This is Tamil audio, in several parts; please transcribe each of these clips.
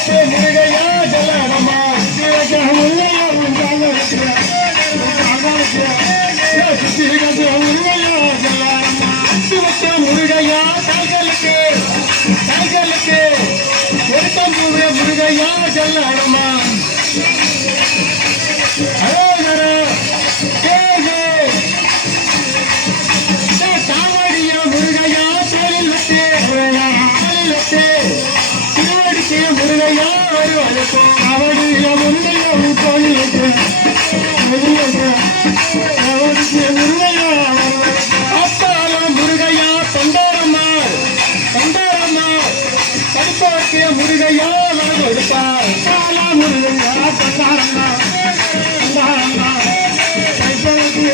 முருகையா ஜல்லாடமா முருகையா முருகையா கைகளுக்கு முருகையா ஜல்லாடமா சாவடியா முருகையா தோளில் விட்டு திருவடிக்கு முருகையா வருவதற்கும் அவடியா முருகையா தோளில் விட்டு முருகையா அப்பாலம் முருகையா தொண்டாரம்மா கருப்பாக்கிய முருகையா வரவெடுப்பார் முருகையா தொண்டாரம்மா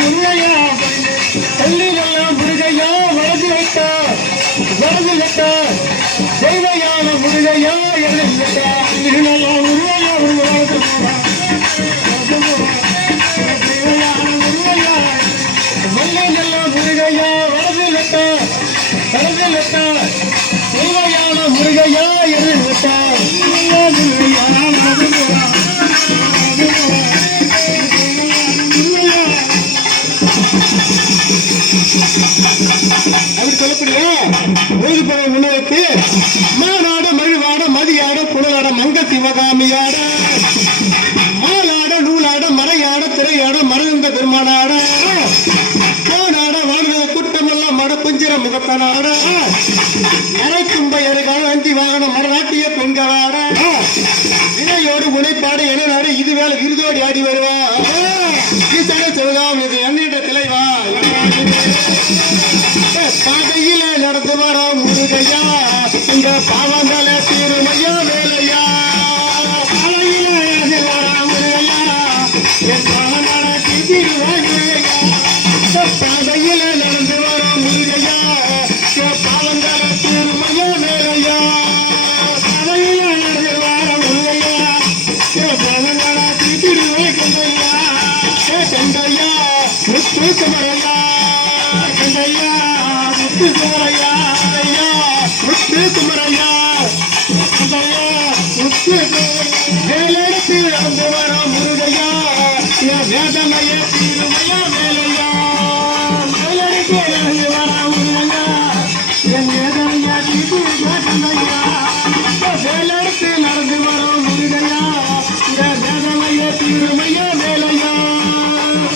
முருகையா பள்ளிகள்லாம் முருகையா வலது விட்டார் தெய்வையான முருகையா எழுதி விட்டார் முருகையா வள்ளிகள்லாம் முருகையா வலது விட்டார் தெய்வையான முருகையா எழுதி விட்டார் அப்படி சொல்லக்கூடிய ஓய்வு பெற முன்னெடுத்து மாநாட மழுவாட மதியாட புனலாட மங்க சிவகாமியாட மாலாட நூலாட மறையாட திரையாட மருந்த பெருமானாட மாநாட வாழ்ந்த கூட்டமெல்லாம் மட குஞ்சிர முகத்தனாட அரைக்கும்பையர்கள் அஞ்சி வாகனம் மரநாட்டிய பெண்களாட இணையோடு முனைப்பாடு என இது வேலை விருதோடி ஆடி வருவா சிவகாமி இது எண்ணிட்ட தலைவா பாதையில நடந்து வர முருகையா இந்த பாவங்கள தீருமையா வேலையா பாதையில வர முருகையா என் பாவங்கள பாதையில நடந்து வர முருகையா பாவங்கள தீருமையா வேலையா பாதையில நடந்து வர முருகையா பாவங்கள தீருமை கொண்டையா கொண்டையா முத்து குமரையா கண்டையா முத்து குமரையா முத்து குமரையா முத்து வேலைக்கு நடந்து வர முருகையா வேதமைய தீருமையா வேலையா வேலைக்கு நடந்து வர முருகையா என் வேதமையா தீருமையா கண்டையா வேலைக்கு நடந்து வர முருகையா வேதமைய தீருமையா வேலையா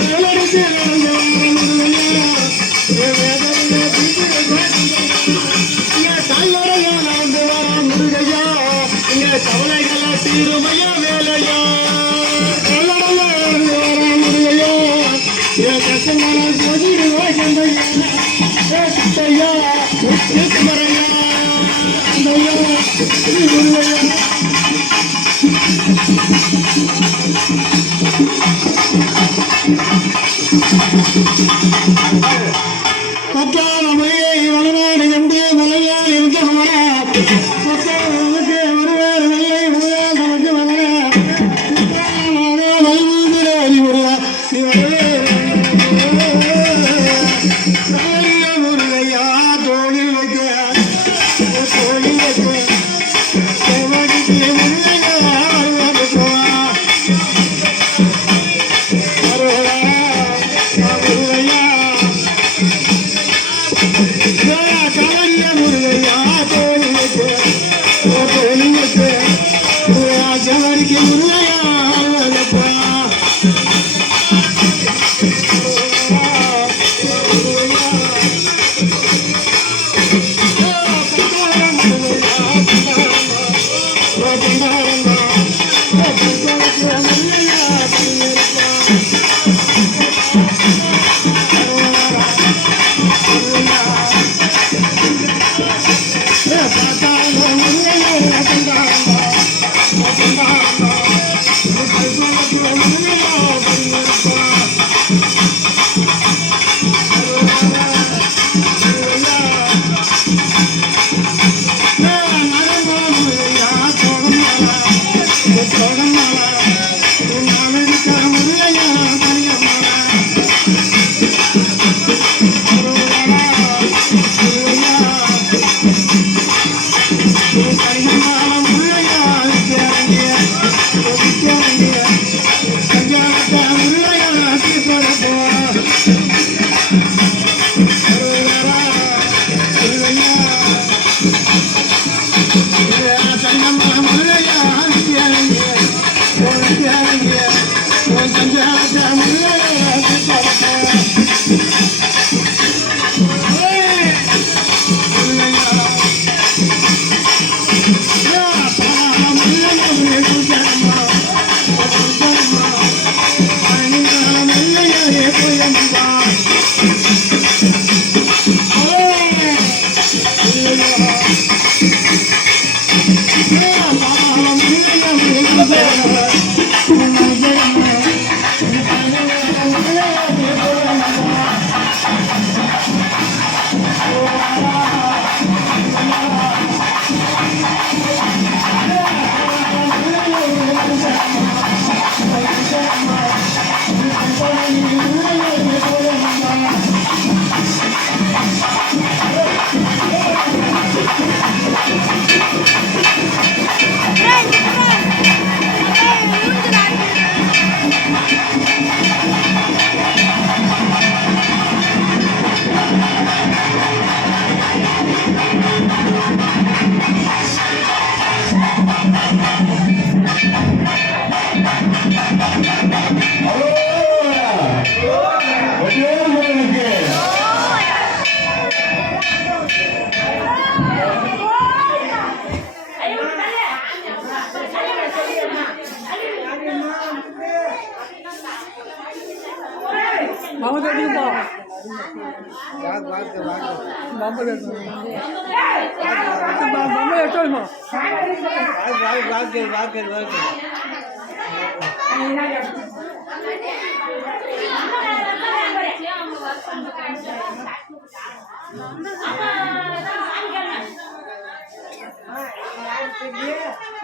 வேலைக்கு நடந்து வர முருகையா கவலைகள தீருமையா வேலையா முருகையா கஷ்டங்கள போதிடுவா கண்டையா கண்டையா குமரையா முருகையா பத்தான மொழியை வளநாடு கண்டு மலையால் இருக்க மரா பத்தானக்கு ஒருவர் வெள்ளை முருகா நமக்கு மகனா வல்முதிரி முருகா முருகையா தோளில் வைக்க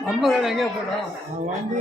அம்பது எங்கே போட்டோம் வந்து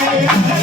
Hey!